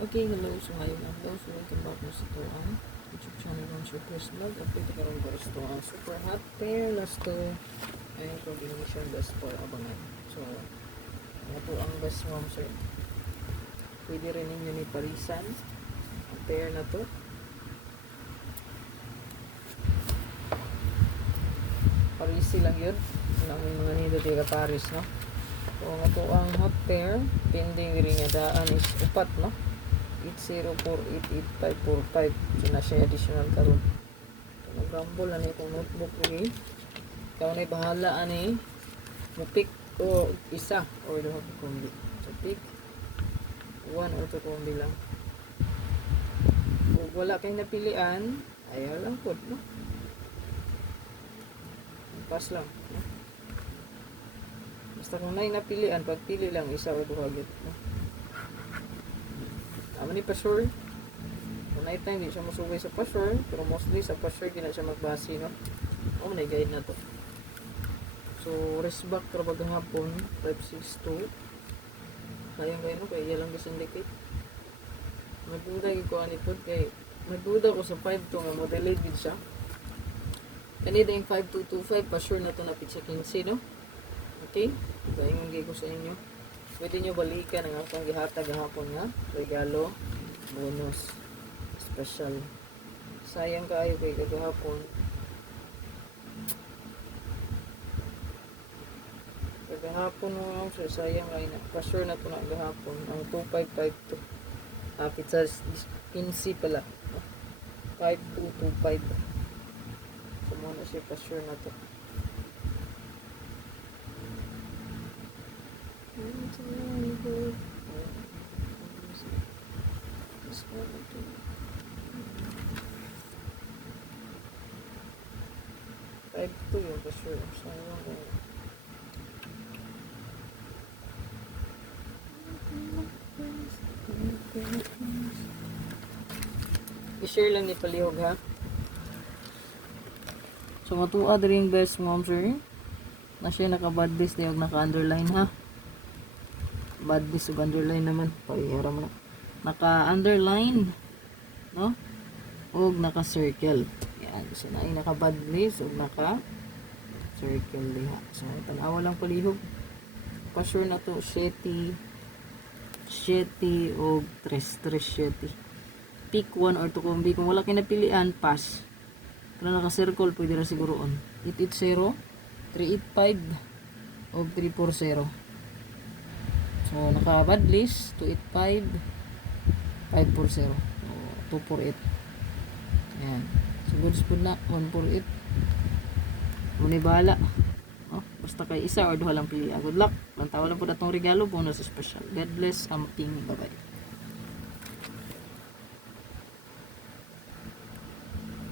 Okay, hello. So, ngayon ang daw. So, welcome back na sa ito ang YouTube channel ng Surprise Vlog. Update ka rin para sa ito ang super hot pair last to. Ayun, combination best for abangan. So, ito ang best mom, sir. Pwede rin ninyo ni parisan. Ang pair na to. Parisi lang yun. Ang mga nido taga Paris, no? So, ito ang hot pair. Pending rin nga daan is upat, no? 804884545. So, na siya additional karon. So, nag-rumble na itong notebook rin. Ikaw na bahala ani mo pick o isa or duha ka kombi. So, pick 1 or 2 kombi lang. Kung wala kayong napilian, ayaw lang po, no? Pass lang, no? Basta kung na napilian, pagpili lang isa o duha gid, no? Amo ni pasure. Kung na time di siya musugay sa pasure, pero mostly sa pasure gina siya magbase, no? Amo na guide na to. So rest back trabaho hapon 562. Sayang kayo, no? Kaya iya lang disindicate. Magduda ko ani pod kay magduda ko sa 5 to nga model gid siya. Kanina yung 5225 pasure na to na pizza 15, no? Okay? Paingon ko sa inyo. Pwede nyo balikan ang akong gihatag gahapon nga regalo, bonus, special. Sayang kayo kay kagahapon. Kagahapon mo so sayang kayo na. Pa-sure na to na gahapon. Ang 2552. Pizza 15 pala. 5225. So muna siya pa-sure na to. Type 2 yun for sure. Sayang ko. I-share lang ni palihog, ha. So matuwa din yung best mom, sir. Na siya naka-bad list na yung naka-underline, ha. Bad list o underline naman. Pahihira mo na. Naka-underline, no? O naka-circle. Yan. So na yung naka-bad list o naka-circle diha. So tanawa lang palihog. Pa-sure na to. Shetty o 3 pick 1 or 2 kombi. Kung wala kayo napilian, pass. Kung naka-circle, pwede na siguro on. 880, 385, o 340. So, naka-bad list, 285, 540, o 248. Ayan. So, goods po na, 148. Muna bahala. Oh, basta kay isa or duha lang pili. Good luck. Lantawa lang po na itong regalo. Bonus special. God bless. Amping. Bye-bye.